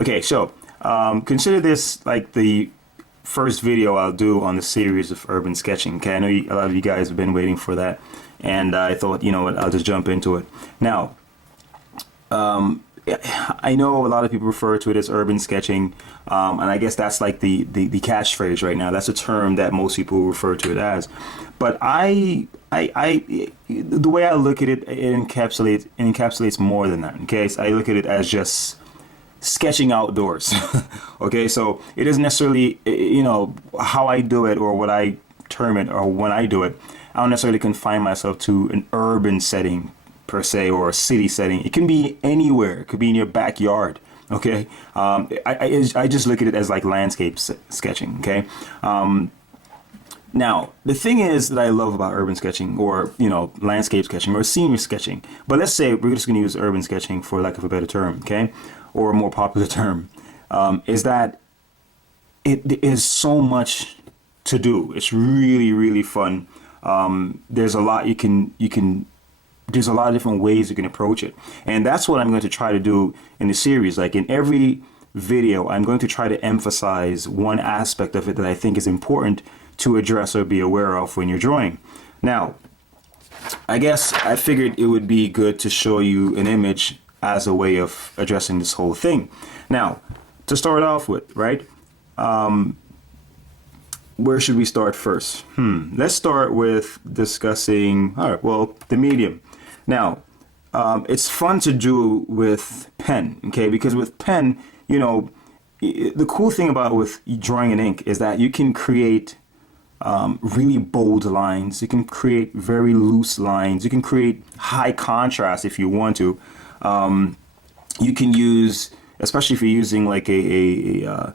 Okay, so consider this like the first video I'll do on the series of urban sketching. Okay, I know a lot of you guys have been waiting for that, and I thought, you know what, I'll just jump into it. Now, I know a lot of people refer to it as urban sketching, and I guess that's like the catchphrase right now. That's a term that most people refer to it as. But the way I look at it, it encapsulates more than that. Okay, so I look at it as just sketching outdoors. Okay, so it isn't necessarily, you know, how I do it or what I term it or when I do it. I don't necessarily confine myself to an urban setting per se or a city setting. It can be anywhere. It could be in your backyard. Okay, I just look at it as like landscape sketching. Okay. Now, the thing is that I love about urban sketching or, you know, landscape sketching or scenery sketching, but let's say we're just going to use urban sketching for lack of a better term, okay, or a more popular term, is that it is so much to do. It's really, really fun. There's a lot there's a lot of different ways you can approach it. And that's what I'm going to try to do in the series. Like in every video, I'm going to try to emphasize one aspect of it that I think is important to address or be aware of when you're drawing. Now, I guess I figured it would be good to show you an image as a way of addressing this whole thing. Now, to start off with, right? Where should we start first? Let's start with discussing, all right, well, the medium. Now, it's fun to do with pen, okay? Because with pen, you know, the cool thing about with drawing in ink is that you can create really bold lines. You can create very loose lines. You can create high contrast if you want to. You can use, especially if you're using like a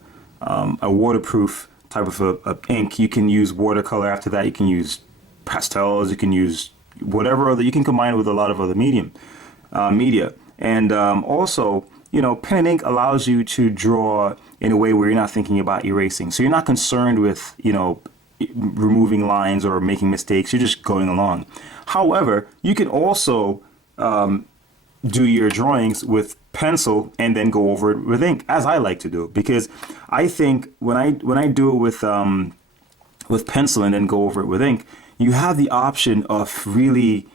waterproof type of ink, you can use watercolor. After that, you can use pastels. You can use whatever other. You can combine it with a lot of other media. And also, you know, pen and ink allows you to draw in a way where you're not thinking about erasing. So you're not concerned with, you know, removing lines or making mistakes. You're just going along. However, you can also do your drawings with pencil and then go over it with ink, as I like to do, because I think when I do it with pencil and then go over it with ink, you have the option of really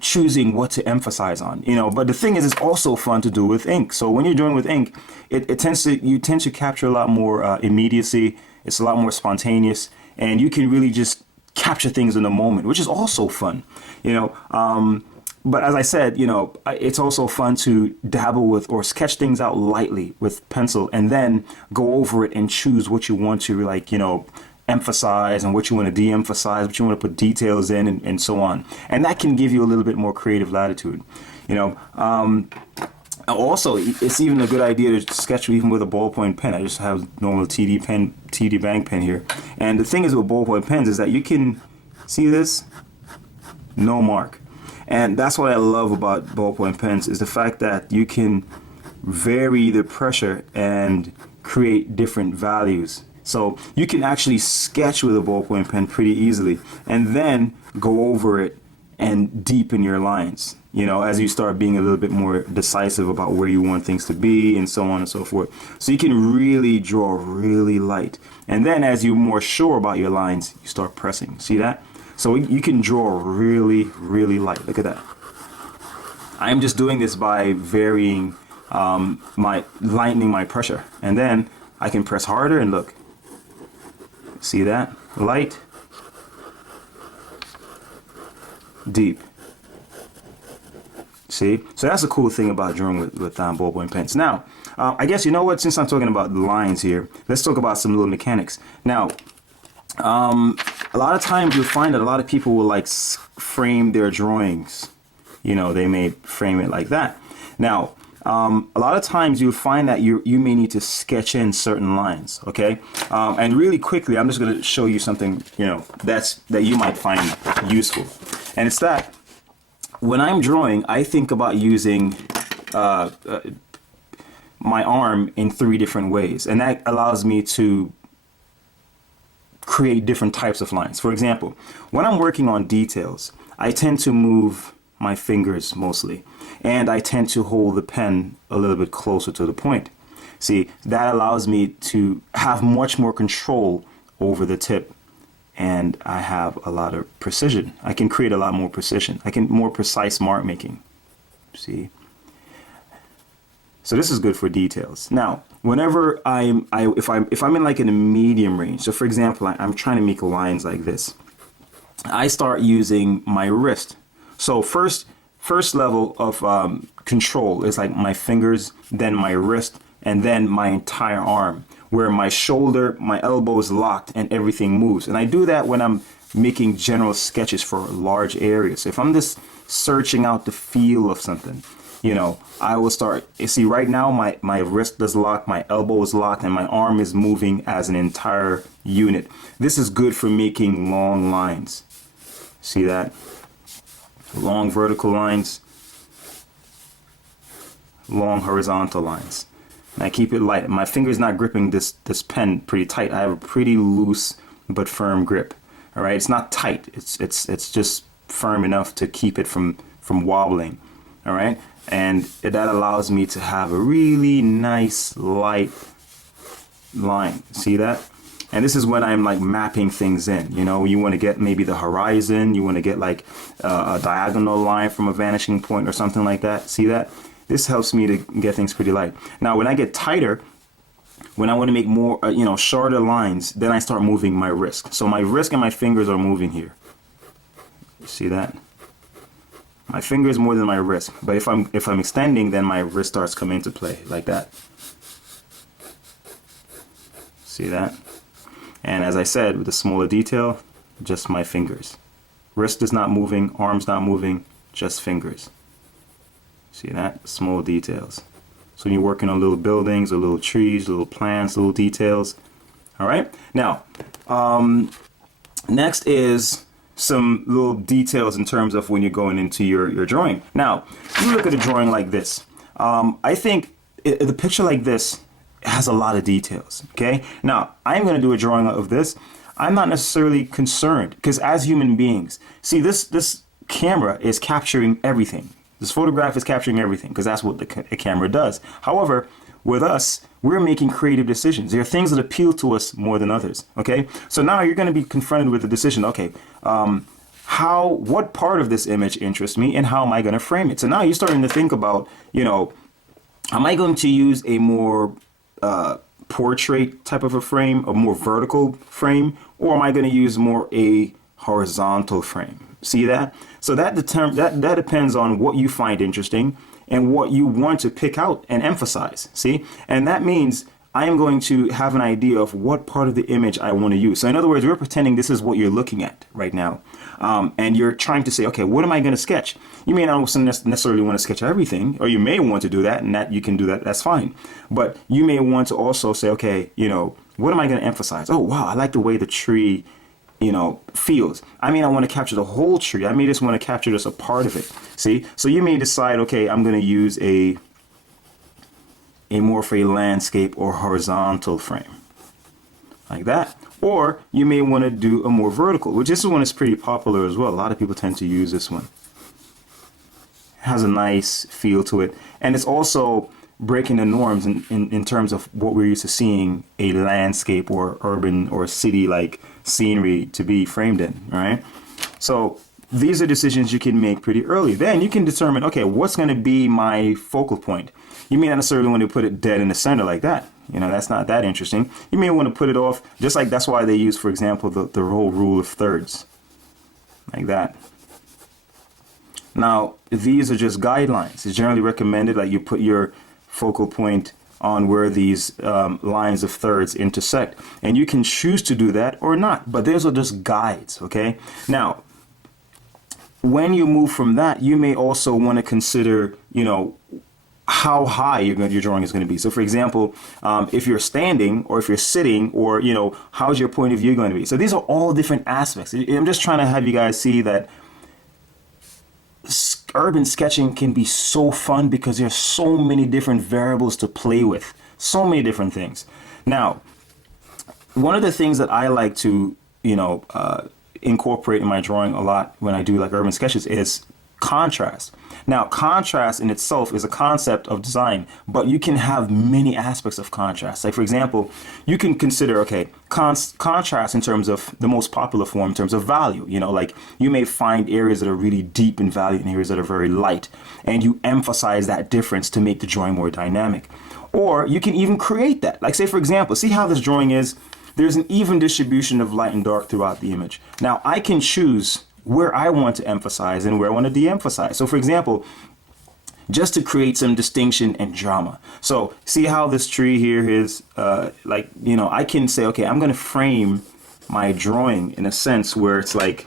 choosing what to emphasize on, you know. But the thing is, it's also fun to do with ink. So when you're doing with ink, you tend to capture a lot more immediacy. It's a lot more spontaneous, and you can really just capture things in the moment, which is also fun, you know. But as I said, you know, it's also fun to dabble with or sketch things out lightly with pencil and then go over it and choose what you want to, like, you know, emphasize and what you want to de-emphasize, what you want to put details in, and so on. And that can give you a little bit more creative latitude, you know. Also, it's even a good idea to sketch even with a ballpoint pen. I just have normal TD Bank pen here. And the thing is with ballpoint pens is that you can see this, no mark. And that's what I love about ballpoint pens is the fact that you can vary the pressure and create different values. So you can actually sketch with a ballpoint pen pretty easily and then go over it and deepen your lines, you know, as you start being a little bit more decisive about where you want things to be and so on and so forth. So you can really draw really light. And then as you're more sure about your lines, you start pressing. See that? So you can draw really, really light. Look at that. I'm just doing this by varying lightening my pressure. And then I can press harder and look. See that? Light, deep. See? So that's the cool thing about drawing with ballpoint pens. Now, I guess, you know what, since I'm talking about the lines here, let's talk about some little mechanics. Now, a lot of times you'll find that a lot of people will like frame their drawings. You know, they may frame it like that. Now, a lot of times you'll find that you may need to sketch in certain lines, okay? And really quickly, I'm just going to show you something, you know, that you might find useful. And it's that when I'm drawing, I think about using my arm in 3 different ways, and that allows me to create different types of lines. For example, when I'm working on details, I tend to move my fingers mostly, and I tend to hold the pen a little bit closer to the point. See, that allows me to have much more control over the tip, and I have a lot of precision. I can create a lot more precision. I can more precise mark making. See? So this is good for details. Now, whenever if I'm in like in a medium range, so for example, I'm trying to make lines like this, I start using my wrist. So first level of control is like my fingers, then my wrist, and then my entire arm, where my shoulder, my elbow is locked and everything moves. And I do that when I'm making general sketches for large areas. So if I'm just searching out the feel of something, you know, I will start, you see right now my wrist is locked, my elbow is locked, and my arm is moving as an entire unit. This is good for making long lines. See that? Long vertical lines, long horizontal lines. And I keep it light. My finger's not gripping this pen pretty tight. I have a pretty loose but firm grip. All right, it's not tight. It's just firm enough to keep it from wobbling. All right, and that allows me to have a really nice light line. See that? And this is when I'm like mapping things in. You know, you want to get maybe the horizon. You want to get like a diagonal line from a vanishing point or something like that. See that? This helps me to get things pretty light. Now, when I get tighter, when I want to make more, shorter lines, then I start moving my wrist. So my wrist and my fingers are moving here. See that? My fingers more than my wrist. But if I'm extending, then my wrist starts coming into play like that. See that? And as I said, with the smaller detail, just my fingers. Wrist is not moving, arm's not moving, just fingers. See that? Small details. So when you're working on little buildings or little trees, little plants, little details. All right. Now, next is some little details in terms of when you're going into your drawing. Now, you look at a drawing like this. I think the picture like this has a lot of details. Okay. Now, I'm going to do a drawing of this. I'm not necessarily concerned because as human beings, see this camera is capturing everything. This photograph is capturing everything because that's what the camera does. However, with us, we're making creative decisions. There are things that appeal to us more than others. Okay, so now you're going to be confronted with the decision. Okay, what part of this image interests me, and how am I going to frame it? So now you're starting to think about, am I going to use a more portrait type of a frame, a more vertical frame, or am I going to use more a horizontal frame? See that? So that depends on what you find interesting and what you want to pick out and emphasize. See? And that means I am going to have an idea of what part of the image I want to use. So in other words, we're pretending this is what you're looking at right now. And you're trying to say, okay, what am I going to sketch? You may not necessarily want to sketch everything, or you may want to do that, and that you can do that. That's fine. But you may want to also say, okay, what am I going to emphasize? Oh, wow, I like the way the tree feels. I mean, I want to capture the whole tree. I may just want to capture just a part of it. See? So you may decide, okay, I'm going to use a more of a landscape or horizontal frame. Like that. Or you may want to do a more vertical, which this one is pretty popular as well. A lot of people tend to use this one. It has a nice feel to it. And it's also breaking the norms in terms of what we're used to seeing a landscape or urban or city-like scenery to be framed in, right? So these are decisions you can make pretty early. Then you can determine, okay, what's going to be my focal point? You may not necessarily want to put it dead in the center like that. That's not that interesting. You may want to put it off, just like that's why they use, for example, the whole rule of thirds, like that. Now, these are just guidelines. It's generally recommended that you put your focal point on where these lines of thirds intersect, and you can choose to do that or not, but those are just guides. Okay, now when you move from that, you may also want to consider how high your drawing is going to be. So for example, if you're standing or if you're sitting, or how's your point of view going to be? So these are all different aspects. I'm just trying to have you guys see that urban sketching can be so fun because there's so many different variables to play with, so many different things. Now, one of the things that I like to incorporate in my drawing a lot when I do like urban sketches is contrast. Now, contrast in itself is a concept of design, but you can have many aspects of contrast. Like, for example, you can consider, okay, contrast in terms of the most popular form, in terms of value. You know, like you may find areas that are really deep in value and areas that are very light, and you emphasize that difference to make the drawing more dynamic. Or you can even create that. Like, say, for example, see how this drawing is? There's an even distribution of light and dark throughout the image. Now, I can choose where I want to emphasize and where I want to de-emphasize. So, for example, just to create some distinction and drama. So, see how this tree here is, like, you know, I can say, okay, I'm going to frame my drawing in a sense where it's like,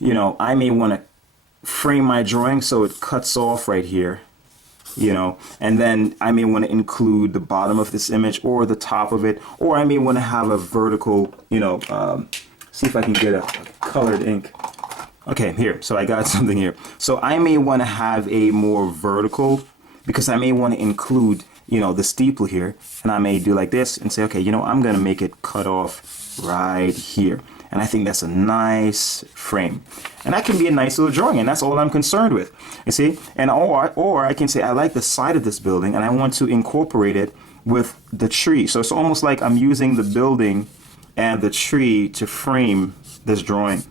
you know, I may want to frame my drawing so it cuts off right here. You know, and then I may want to include the bottom of this image or the top of it, or I may want to have a vertical, you know, see if I can get a colored ink. Okay, here, so I got something here. So I may want to have a more vertical, because I may want to include, you know, the steeple here, and I may do like this and say, okay, you know, I'm going to make it cut off right here. And I think that's a nice frame. And that can be a nice little drawing, and that's all I'm concerned with. You see? And or I can say I like the side of this building and I want to incorporate it with the tree. So it's almost like I'm using the building and the tree to frame this drawing.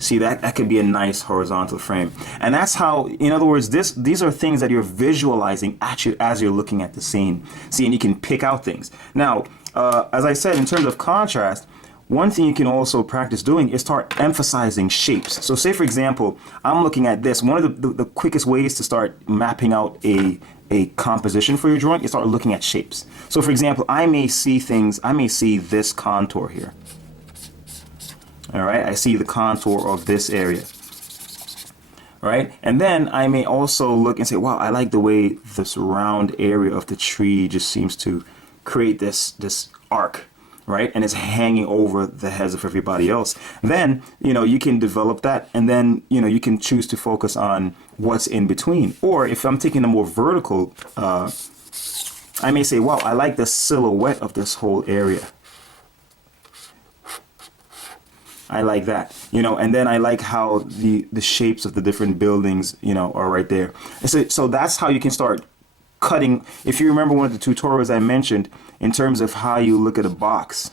See, that could be a nice horizontal frame. And that's how, in other words, these are things that you're visualizing as you're looking at the scene. See, and you can pick out things. Now, as I said, in terms of contrast, one thing you can also practice doing is start emphasizing shapes. So say, for example, I'm looking at this. One of the quickest ways to start mapping out a composition for your drawing is start looking at shapes. So, for example, I may see this contour here. All right, I see the contour of this area. Right, and then I may also look and say, wow, I like the way this round area of the tree just seems to create this arc, right? And it's hanging over the heads of everybody else. Then, you know, you can develop that, and then, you know, you can choose to focus on what's in between. Or if I'm taking a more vertical, I may say, wow, I like the silhouette of this whole area. I like that, you know, and then I like how the shapes of the different buildings, you know, are right there. So that's how you can start cutting. If you remember one of the tutorials I mentioned in terms of how you look at a box,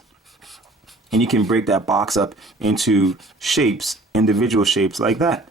and you can break that box up into shapes, individual shapes like that.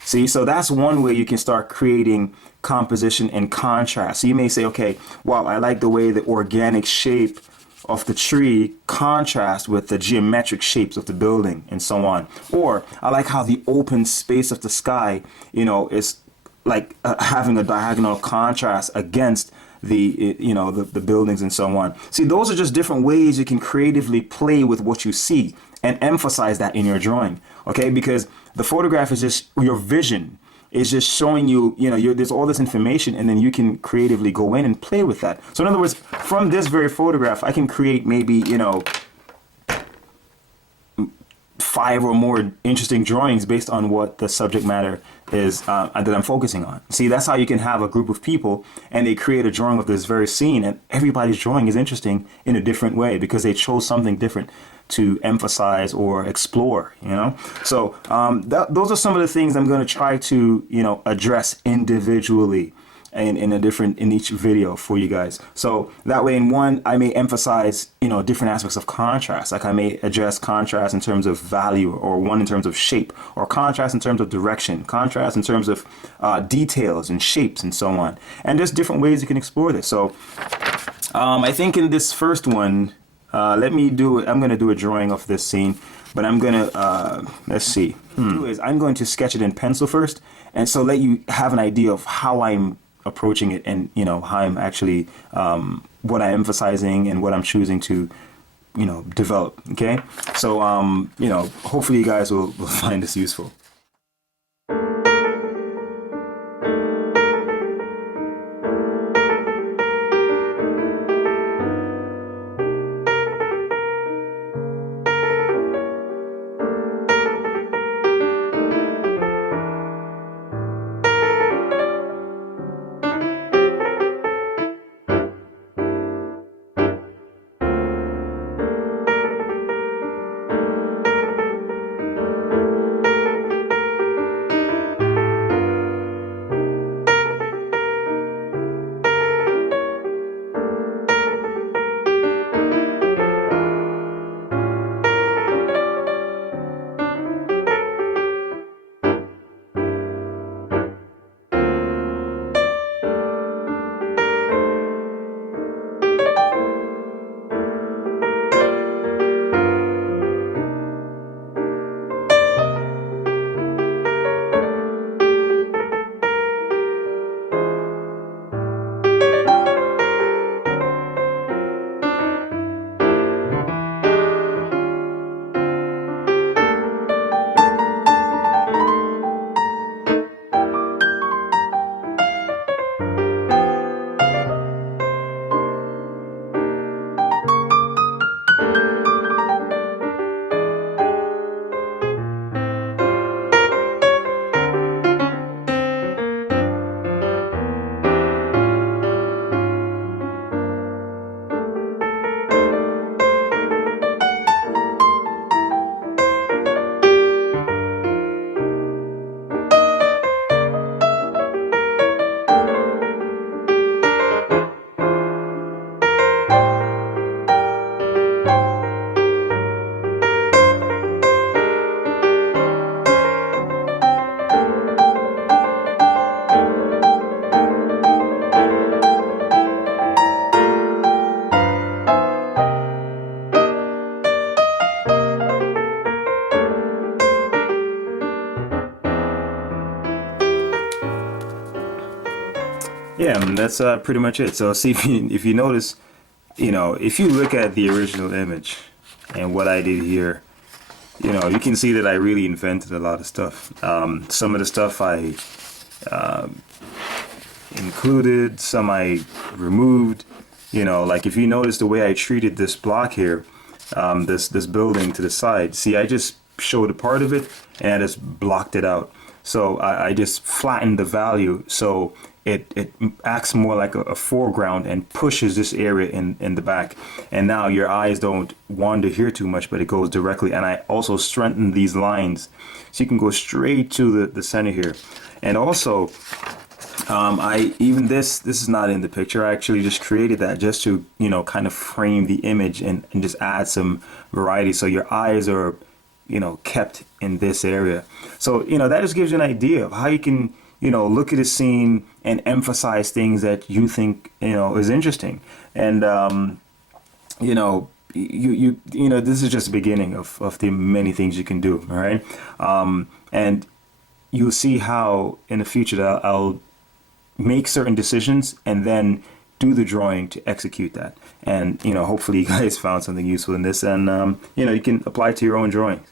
See, so that's one way you can start creating composition and contrast. So you may say, okay, wow, I like the way the organic shape of the tree contrast with the geometric shapes of the building and so on. Or I like how the open space of the sky, you know, is like having a diagonal contrast against the, you know, the buildings and so on. See, those are just different ways you can creatively play with what you see and emphasize that in your drawing, okay? Because the photograph is just your vision. It's just showing you, you know, there's all this information, and then you can creatively go in and play with that. So in other words, from this very photograph, I can create maybe, you know, 5 or more interesting drawings based on what the subject matter is that I'm focusing on. See, that's how you can have a group of people and they create a drawing of this very scene, and everybody's drawing is interesting in a different way because they chose something different to emphasize or explore, you know. So those are some of the things I'm going to try to, you know, address individually and in each video for you guys. So that way, in one, I may emphasize, you know, different aspects of contrast. Like I may address contrast in terms of value, or one in terms of shape, or contrast in terms of direction, contrast in terms of details and shapes and so on. And there's different ways you can explore this. So I think in this first one, I'm going to do a drawing of this scene, but I'm going to, let's see. I'm going to sketch it in pencil first, and so let you have an idea of how I'm approaching it, and, you know, how I'm actually, what I'm emphasizing and what I'm choosing to, you know, develop. Okay. So, you know, hopefully you guys will find this useful. yeah, and that's pretty much it. So see, if you notice, if you look at the original image and what I did here, you can see that I really invented a lot of stuff. Some of the stuff I included, some I removed. Like if you notice the way I treated this block here, this building to the side. See, I just showed a part of it and I just blocked it out. So I just flattened the value so it acts more like a foreground and pushes this area in the back. And now your eyes don't wander here too much, but it goes directly. And I also strengthened these lines so you can go straight to the center here. And also, this is not in the picture. I actually just created that just to, kind of frame the image and just add some variety. So your eyes are, kept in this area. So, that just gives you an idea of how you can, look at a scene and emphasize things that you think, is interesting. And, this is just the beginning of the many things you can do. All right. And you'll see how in the future that I'll make certain decisions and then do the drawing to execute that. And, hopefully you guys found something useful in this and, you can apply it to your own drawings.